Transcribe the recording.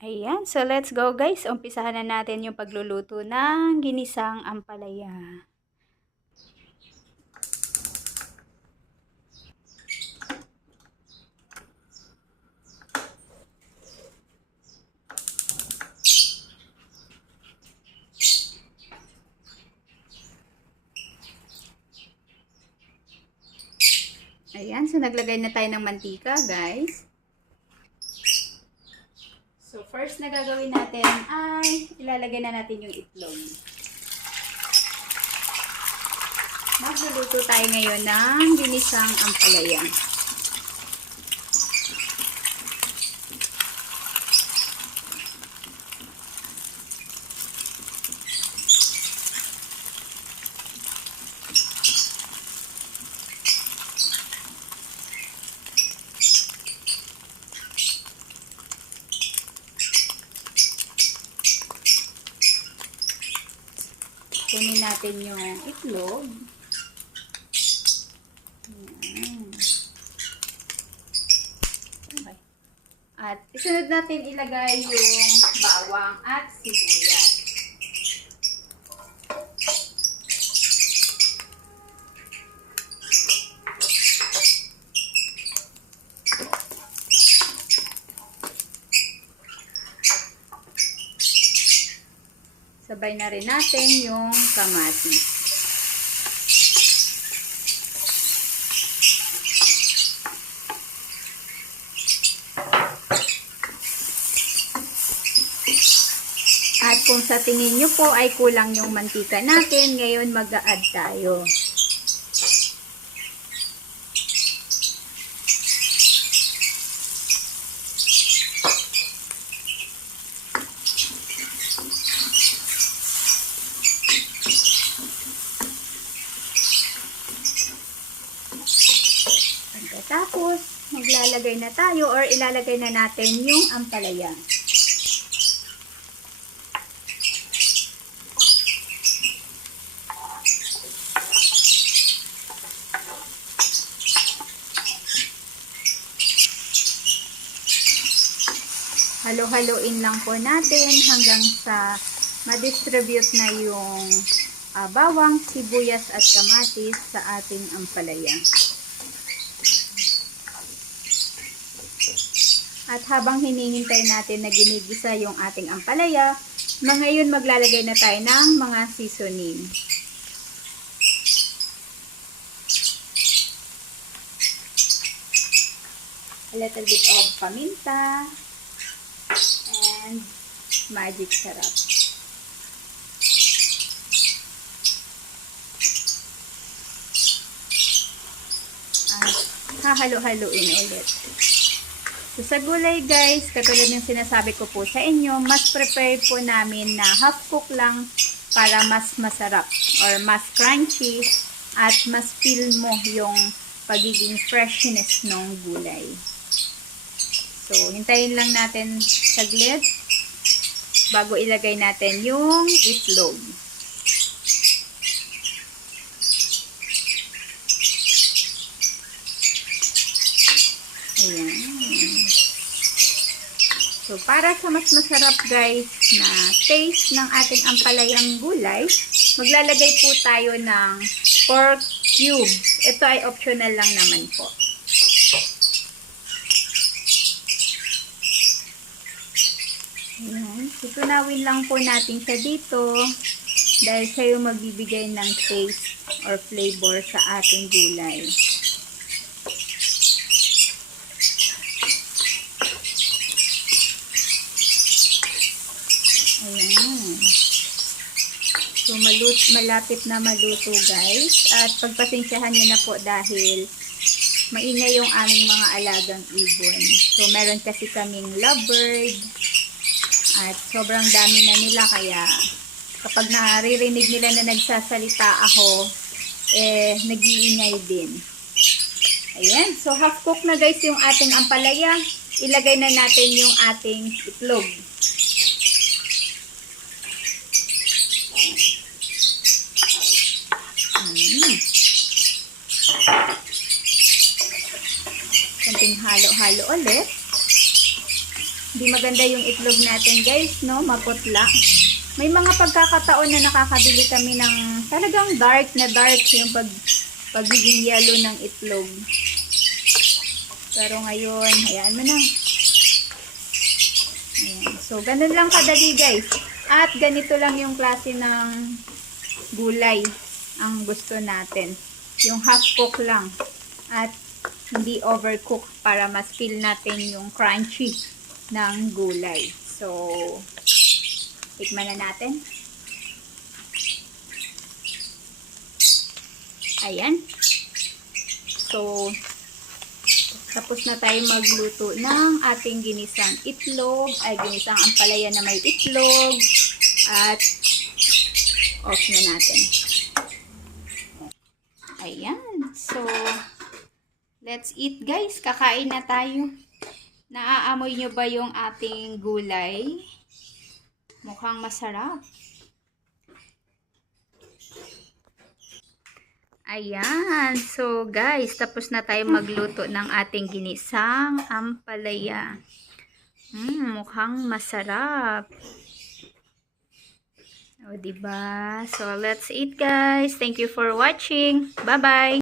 Ayan, so let's go guys. Umpisahan na natin yung pagluluto ng ginisang ampalaya. Ayan, so naglagay na tayo ng mantika guys. So first na gagawin natin ay ilalagay na natin yung itlog. Magluluto tayo ngayon ng ginisang ampalaya. Kunin natin yung itlog. Ayan. Okay. At isunod natin ilagay yung bawang at sibuyas. Sabay na rin natin yung kamatis. At kung sa tingin nyo po ay kulang yung mantika natin, ngayon mag-a-add tayo. Tapos, maglalagay na tayo or ilalagay na natin yung ampalaya. Halo-haloin lang po natin hanggang sa ma-distribute na yung bawang, sibuyas at kamatis sa ating ampalaya. At habang hinihintay natin na ginigisa yung ating ampalaya, ngayon maglalagay na tayo ng mga seasoning. A little bit of paminta and magic sarap. At hahalo-haloin ulit. So, sa gulay guys, katulad ng sinasabi ko po sa inyo, mas prepare po namin na half cook lang para mas masarap or mas crunchy at mas feel mo yung pagiging freshness ng gulay. So, hintayin lang natin saglit bago ilagay natin yung itlog. Ayan. So, para sa mas masarap guys na taste ng ating ampalayang gulay, maglalagay po tayo ng pork cubes. Ito ay optional lang naman po. Ayan. Tutunawin lang po natin siya dito dahil siya yung magbibigay ng taste or flavor sa ating gulay. Ayan. So, malapit na maluto guys. At pagpasensyahan nyo na po dahil maingay yung aming mga alagang ibon. So, meron kasi kaming lovebird. At sobrang dami na nila kaya kapag naririnig nila na nagsasalita ako, nag-iingay din. Ayan. So, half cook na guys yung ating ampalaya. Ilagay na natin yung ating itlog. Konting halo-halo ulit. Di maganda yung itlog natin guys, no? Maputla. May mga pagkakataon na nakakabili kami ng talagang dark na dark yung pagiging yellow ng itlog. Pero ngayon, hayaan mo na. Ayan. So, ganun lang kadali guys. At ganito lang yung klase ng gulay ang gusto natin. Yung half cook lang. At hindi overcook para mas feel natin yung crunchy ng gulay. So, tikman na natin. Ayan. So, tapos na tayo magluto ng ating ginisang itlog, ay ginisang ampalaya na may itlog, at off na natin. Ayan. So, let's eat guys. Kakain na tayo. Naaamoy nyo ba yung ating gulay? Mukhang masarap. Ayan. So, guys, tapos na tayo magluto ng ating ginisang ampalaya. Mukhang masarap. O, diba? So, let's eat, guys. Thank you for watching. Bye-bye!